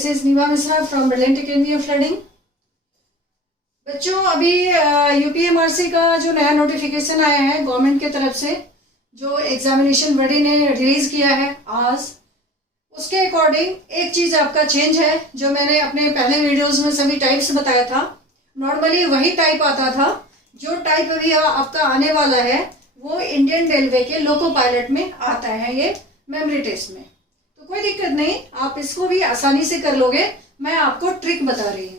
This is Niva Mishra from brilliant academy of learning. बच्चों, अभी UPMRC का जो नया नोटिफिकेशन आया है गवर्नमेंट की तरफ से, जो एग्जामिनेशन बॉडी ने रिलीज किया है आज, उसके अकॉर्डिंग एक चीज आपका चेंज है। जो मैंने अपने पहले वीडियोस में सभी टाइप्स बताया था, नॉर्मली वही टाइप आता था। जो टाइप अभी आपका आने वाला है वो इंडियन रेलवे के लोको पायलट में आता है, ये मेमोरी टेस्ट में। तो कोई दिक्कत नहीं, आप इसको भी आसानी से कर लोगे। मैं आपको ट्रिक बता रही हूँ।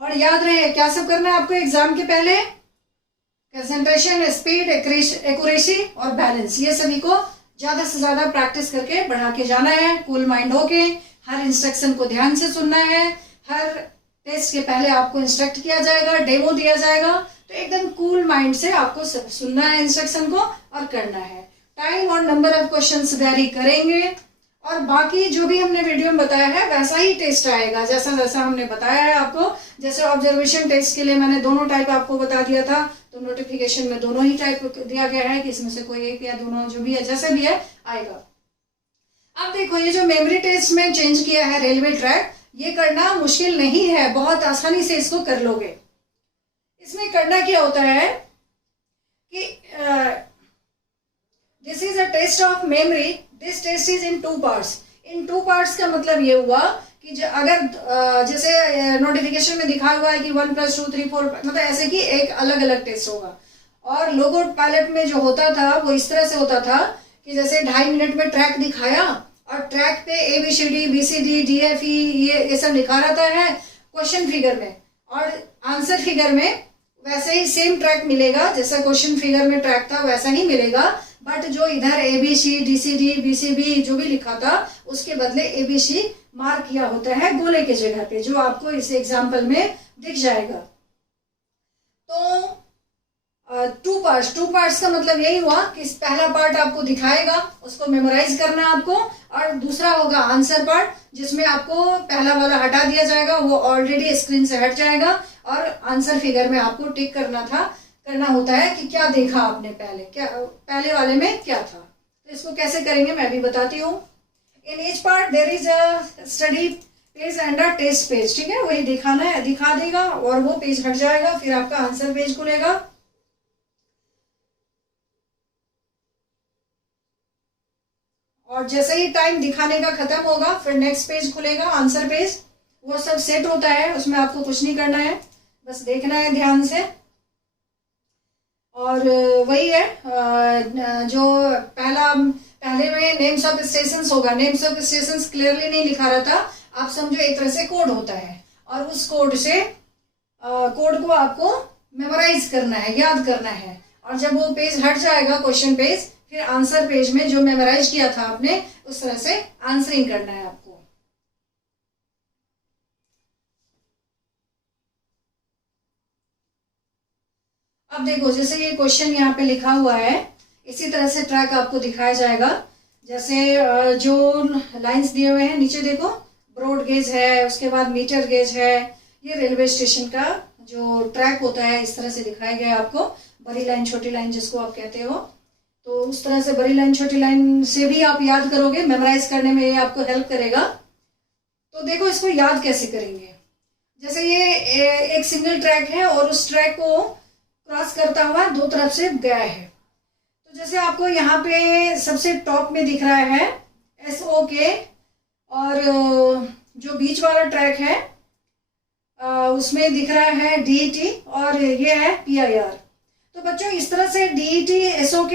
और याद रहे क्या सब करना है आपको एग्जाम के पहले, कंसंट्रेशन, स्पीड, एक्यूरेसी और बैलेंस, ये सभी को ज्यादा से ज्यादा प्रैक्टिस करके बढ़ा के जाना है। कूल माइंड होके हर इंस्ट्रक्शन को ध्यान से सुनना है। हर टेस्ट के पहले आपको इंस्ट्रक्ट किया जाएगा, डेमो दिया जाएगा, तो एकदम कूल माइंड से आपको सुनना है इंस्ट्रक्शन को और करना है। टाइम और नंबर ऑफ क्वेश्चंस वेरी करेंगे और बाकी जो भी हमने वीडियो में बताया है वैसा ही टेस्ट आएगा, जैसा जैसा हमने बताया है आपको। जैसे ऑब्जर्वेशन टेस्ट के लिए मैंने दोनों टाइप आपको बता दिया था, तो नोटिफिकेशन में दोनों ही टाइप दिया गया है कि इसमें से कोई एक या दोनों, जो भी है जैसे भी है आएगा। अब देखो, ये जो मेमोरी टेस्ट में चेंज किया है रेलवे ट्रैक, ये करना मुश्किल नहीं है, बहुत आसानी से इसको कर लोगे। इसमें करना क्या होता है कि this is a test of memory. This test is in 2 parts. In 2 parts का मतलब ये हुआ कि अगर जैसे नोटिफिकेशन में दिखा हुआ है कि 1 + 2 3 4, मतलब ऐसे कि एक अलग अलग टेस्ट होगा। और लोगो पायलट में जो होता था वो इस तरह से होता था कि जैसे 2.5 मिनट में ट्रैक दिखाया और ट्रैक पे ABCD BCD DFE ये सब लिखा रहता है क्वेश्चन फिगर में, और आंसर फिगर में वैसे ही सेम ट्रैक मिलेगा, जैसा क्वेश्चन फिगर में ट्रैक था वैसा ही मिलेगा। बट जो इधर ABC DCD BCB जो भी लिखा था उसके बदले ABC मार्क किया होता है गोले के जगह पे, जो आपको इस एग्जाम्पल में दिख जाएगा। तो 2 पार्ट्स का मतलब यही हुआ कि पहला पार्ट आपको दिखाएगा, उसको मेमोराइज करना है आपको, और दूसरा होगा आंसर पार्ट, जिसमें आपको पहला वाला हटा दिया जाएगा, वो ऑलरेडी स्क्रीन से हट जाएगा, और आंसर फिगर में आपको टिक करना होता है कि क्या देखा आपने पहले वाले में क्या था। तो इसको कैसे करेंगे मैं भी बताती हूँ। In each part there is a study page and a test page, ठीक है, वही दिखाना है, दिखा देगा और वो पेज हट जाएगा, फिर आपका आंसर पेज खुलेगा। और जैसे ही टाइम दिखाने का खत्म होगा फिर नेक्स्ट पेज खुलेगा, आंसर पेज। वो सब सेट होता है, उसमें आपको कुछ नहीं करना है, बस देखना है ध्यान से। और वही है जो पहले में नेम्स ऑफ स्टेशंस होगा। नेम्स ऑफ स्टेशंस क्लियरली नहीं लिखा रहता, आप समझो एक तरह से कोड होता है, और उस कोड को आपको मेमोराइज करना है, याद करना है। और जब वो पेज हट जाएगा क्वेश्चन पेज, फिर आंसर पेज में जो मेमोराइज किया था आपने उस तरह से आंसरिंग करना है आपको। अब देखो, जैसे ये क्वेश्चन यहाँ पे लिखा हुआ है, इसी तरह से ट्रैक आपको दिखाया जाएगा। जैसे जो लाइंस दिए हुए हैं नीचे देखो, ब्रॉड गेज है, उसके बाद मीटर गेज है। ये रेलवे स्टेशन का जो ट्रैक होता है इस तरह से दिखाया गया है आपको। बड़ी लाइन छोटी लाइन जिसको आप कहते हो, तो उस तरह से बड़ी लाइन छोटी लाइन से भी आप याद करोगे, मेमोराइज करने में ये आपको हेल्प करेगा। तो देखो इसको याद कैसे करेंगे। जैसे ये एक सिंगल ट्रैक है और उस ट्रैक को क्रॉस करता हुआ 2 तरफ से गया है। तो जैसे आपको यहाँ पे सबसे टॉप में दिख रहा है SOK, और जो बीच वाला ट्रैक है उसमें दिख रहा है DET, और ये है PIR। तो बच्चों इस तरह से DET, SOK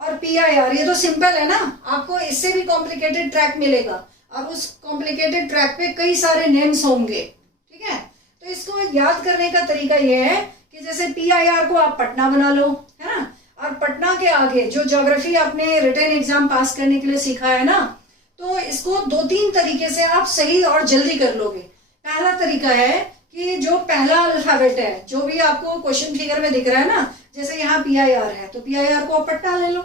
और PIR, ये तो सिंपल है ना। आपको इससे भी कॉम्प्लिकेटेड ट्रैक मिलेगा, और उस कॉम्प्लिकेटेड ट्रैक पे कई सारे नेम्स होंगे, ठीक है। तो इसको याद करने का तरीका ये है कि जैसे PIR को आप पटना बना लो, है ना, और पटना के आगे जो ज्योग्राफी आपने रिटन एग्जाम पास करने के लिए सीखा है ना, तो इसको 2-3 तरीके से आप सही और जल्दी कर लोगे। पहला तरीका है कि जो पहला अल्फाबेट है, जो भी आपको क्वेश्चन फिगर में दिख रहा है ना, जैसे यहाँ PIR है तो PIR को आप पटना ले लो।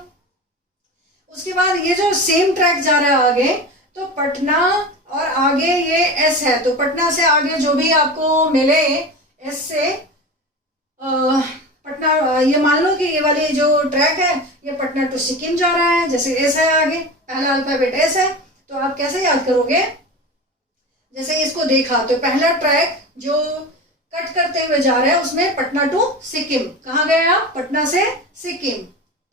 उसके बाद ये जो सेम ट्रैक जा रहा है आगे, तो पटना और आगे ये S है, तो पटना से आगे जो भी आपको मिले S से पटना, ये मान लो कि ये वाली जो ट्रैक है ये पटना टू सिक्किम जा रहा है, जैसे S है आगे, पहला अल्फाबेट S है, तो आप कैसे याद करोगे जैसे इसको देखा तो पहला ट्रैक जो कट करते हुए जा रहा है उसमें पटना टू सिक्किम, कहाँ गए आप? पटना से सिक्किम,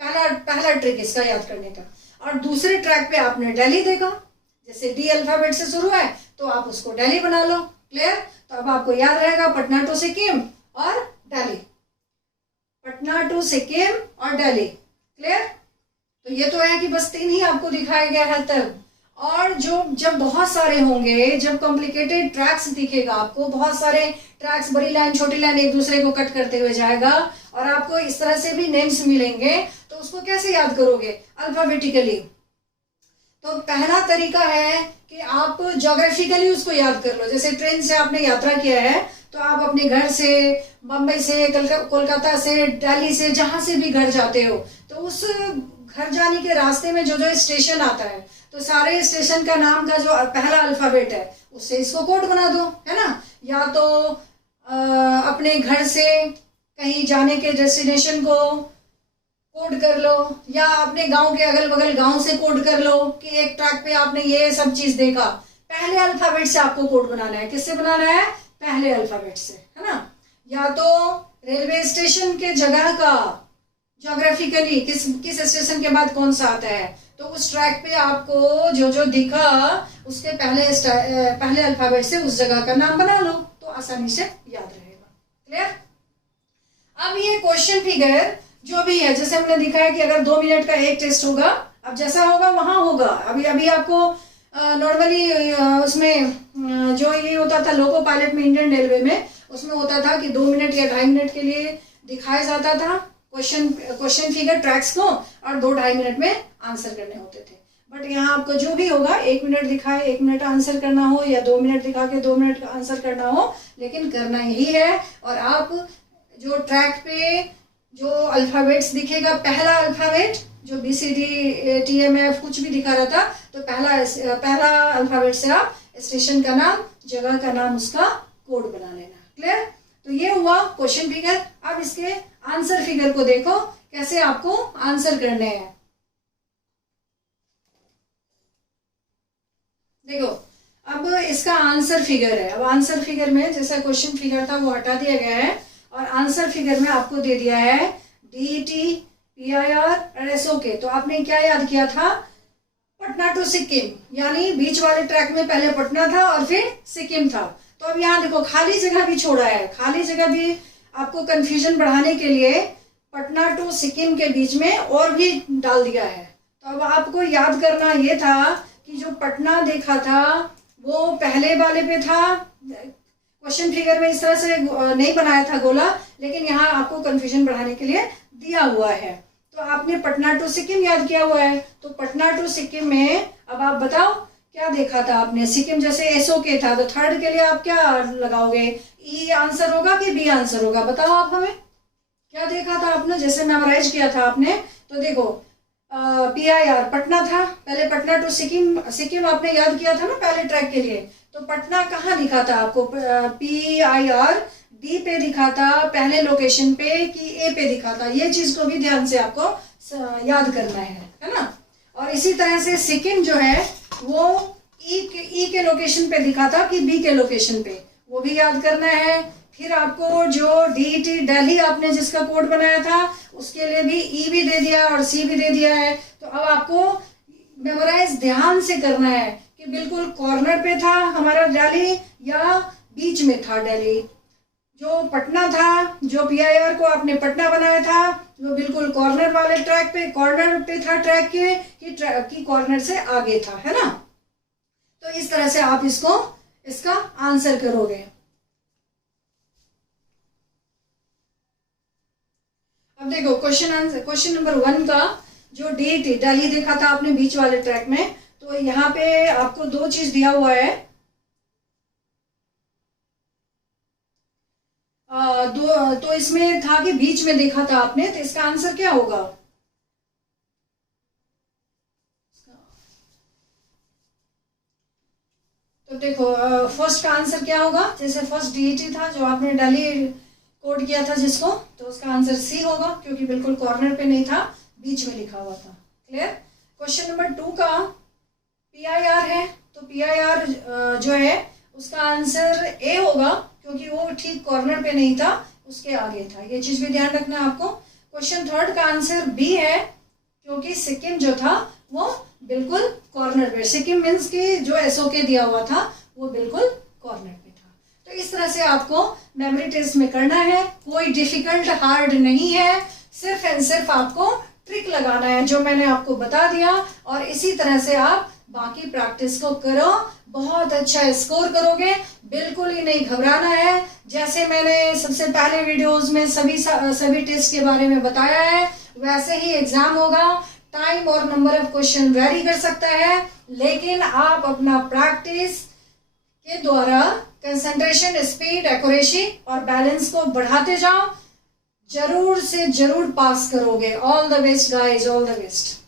पहला पहला ट्रिक इसका याद करने का। और दूसरे ट्रैक पे आपने दिल्ली देखा, जैसे डी अल्फाबेट से शुरू है तो आप उसको दिल्ली बना लो। क्लियर? तो अब आपको याद रहेगा पटना टू सिक्किम और दिल्ली, पटना टू सिक्किम और दिल्ली। क्लियर? तो ये तो है कि बस 3 ही आपको दिखाया गया है तब। और जो जब बहुत सारे होंगे, जब कॉम्प्लिकेटेड ट्रैक्स दिखेगा आपको, बहुत सारे ट्रैक्स, बड़ी लाइन छोटी लाइन एक दूसरे को कट करते हुए जाएगा और आपको इस तरह से भी नेम्स मिलेंगे, तो उसको कैसे याद करोगे? अल्फाबेटिकली। तो पहला तरीका है कि आप ज्योग्राफिकली उसको याद कर लो। जैसे ट्रेन से आपने यात्रा किया है तो आप अपने घर से, बम्बई से, कोलकाता से, दिल्ली से, जहां से भी घर जाते हो, तो उस घर जाने के रास्ते में जो जो स्टेशन आता है तो सारे स्टेशन का नाम का जो पहला अल्फाबेट है उससे इसको कोड बना दो, है ना। या तो अपने घर से कहीं जाने के डेस्टिनेशन को कोड कर लो, या अपने गांव के अगल बगल गांव से कोड कर लो कि एक ट्रैक पे आपने ये सब चीज देखा। पहले अल्फाबेट से आपको कोड बनाना है। किससे बनाना है? पहले अल्फाबेट से, है ना। या तो रेलवे स्टेशन के जगह का ज्योग्राफिकली किस स्टेशन के बाद कौन सा आता है, तो उस ट्रैक पे आपको जो जो दिखा उसके पहले अल्फाबेट से उस जगह का नाम बना लो, तो आसानी से याद रहेगा। क्लियर? अब ये क्वेश्चन फिगर जो भी है, जैसे हमने दिखाया कि अगर 2 मिनट का एक टेस्ट होगा, अब जैसा होगा वहां होगा। अभी आपको नॉर्मली उसमें जो ये होता था लोको पायलट में, इंडियन रेलवे में, उसमें होता था कि 2 मिनट या 2.5 मिनट के लिए दिखाया जाता था क्वेश्चन फिगर ट्रैक्स को, और 2-2.5 मिनट में आंसर करने होते थे। बट यहाँ आपको जो भी होगा, 1 मिनट दिखाए 1 मिनट आंसर करना हो, या 2 मिनट दिखा के 2 मिनट का आंसर करना हो, लेकिन करना यही है। और आप जो ट्रैक पे जो अल्फाबेट्स दिखेगा, पहला अल्फाबेट जो BCD, TMF कुछ भी दिखा रहा था, तो पहला अल्फाबेट से आप स्टेशन का नाम, जगह का नाम, उसका कोड बना लेना। क्लियर? तो ये हुआ क्वेश्चन फिगर। अब इसके आंसर फिगर को देखो कैसे आपको आंसर करने हैं। देखो अब इसका आंसर फिगर है। अब आंसर फिगर में जैसा क्वेश्चन फिगर था वो हटा दिया गया है, और आंसर फिगर में आपको दे दिया है DET, PIR और SOK। तो आपने क्या याद किया था? पटना टू सिक्किम, यानी बीच वाले ट्रैक में पहले पटना था और फिर सिक्किम था। तो अब यहाँ देखो खाली जगह भी छोड़ा है, खाली जगह भी आपको कंफ्यूजन बढ़ाने के लिए पटना टू सिक्किम के बीच में और भी डाल दिया है। तो अब आपको याद करना ये था कि जो पटना देखा था वो पहले वाले पे था। क्वेश्चन फिगर में इस तरह से नहीं बनाया था गोला, लेकिन यहाँ आपको कंफ्यूजन बढ़ाने के लिए दिया हुआ है। तो आपने पटना टू सिक्किम याद किया हुआ है, तो पटना टू सिक्किम में अब आप बताओ क्या देखा था आपने? सिक्किम जैसे SOK था, तो थर्ड के लिए आप क्या लगाओगे? E आंसर होगा कि B आंसर होगा? बताओ आप हमें क्या देखा था आपने, जैसे मेमोराइज किया था आपने। तो देखो PIR पटना था, पहले पटना टू सिक्किम आपने याद किया था ना पहले ट्रैक के लिए। तो पटना कहाँ दिखा था आपको? PIR D पे दिखा था पहले लोकेशन पे कि A पे दिखा था? ये चीज को भी ध्यान से आपको याद करना है ना। और इसी तरह से सिक्किम जो है वो E के लोकेशन पे दिखा था कि B के लोकेशन पे, वो भी याद करना है। फिर आपको जो DET दिल्ली आपने जिसका कोड बनाया था उसके लिए भी E भी दे दिया और C भी दे दिया है। तो अब आपको मेमोराइज ध्यान से करना है कि बिल्कुल कॉर्नर पे था हमारा दिल्ली या बीच में था दिल्ली। जो पटना था, जो PIR को आपने पटना बनाया था, वो बिल्कुल कॉर्नर वाले ट्रैक पे, कॉर्नर पे था ट्रैक के कि कॉर्नर से आगे था, है ना। तो इस तरह से आप इसका आंसर करोगे। अब देखो क्वेश्चन नंबर 1 का जो DET दिल्ली देखा था आपने बीच वाले ट्रैक में, तो यहाँ पे आपको 2 चीज दिया हुआ है। तो इसमें था कि बीच में देखा था आपने, तो इसका आंसर क्या होगा? तो देखो फर्स्ट का आंसर क्या होगा? जैसे फर्स्ट DET था जो आपने दिल्ली कोड किया था जिसको, तो उसका आंसर C होगा क्योंकि बिल्कुल कॉर्नर पे नहीं था, बीच में लिखा हुआ था। क्लियर? क्वेश्चन नंबर 2 का PIR है, तो PIR जो है उसका आंसर ए होगा, क्योंकि वो ठीक कॉर्नर पे नहीं था, उसके आगे था। ये चीज भी ध्यान रखना है आपको। क्वेश्चन थर्ड का आंसर बी है, क्योंकि सिक्किम जो था वो बिल्कुल कॉर्नर पे, सिक्किम मीन्स कि जो एसओके दिया हुआ था वो बिल्कुल कॉर्नर पे था। तो इस तरह से आपको मेमोरी टेस्ट में करना है, कोई डिफिकल्ट हार्ड नहीं है, सिर्फ एंड सिर्फ आपको ट्रिक लगाना है जो मैंने आपको बता दिया, और इसी तरह से आप बाकी प्रैक्टिस को करो, बहुत अच्छा स्कोर करोगे। बिल्कुल ही नहीं घबराना है, जैसे मैंने सबसे पहले वीडियोस में सभी टेस्ट के बारे में बताया है वैसे ही एग्जाम होगा। टाइम और नंबर ऑफ क्वेश्चन वेरी कर सकता है, लेकिन आप अपना प्रैक्टिस के द्वारा कंसंट्रेशन, स्पीड, एक्यूरेसी और बैलेंस को बढ़ाते जाओ, जरूर से जरूर पास करोगे। All the best guys, all the best.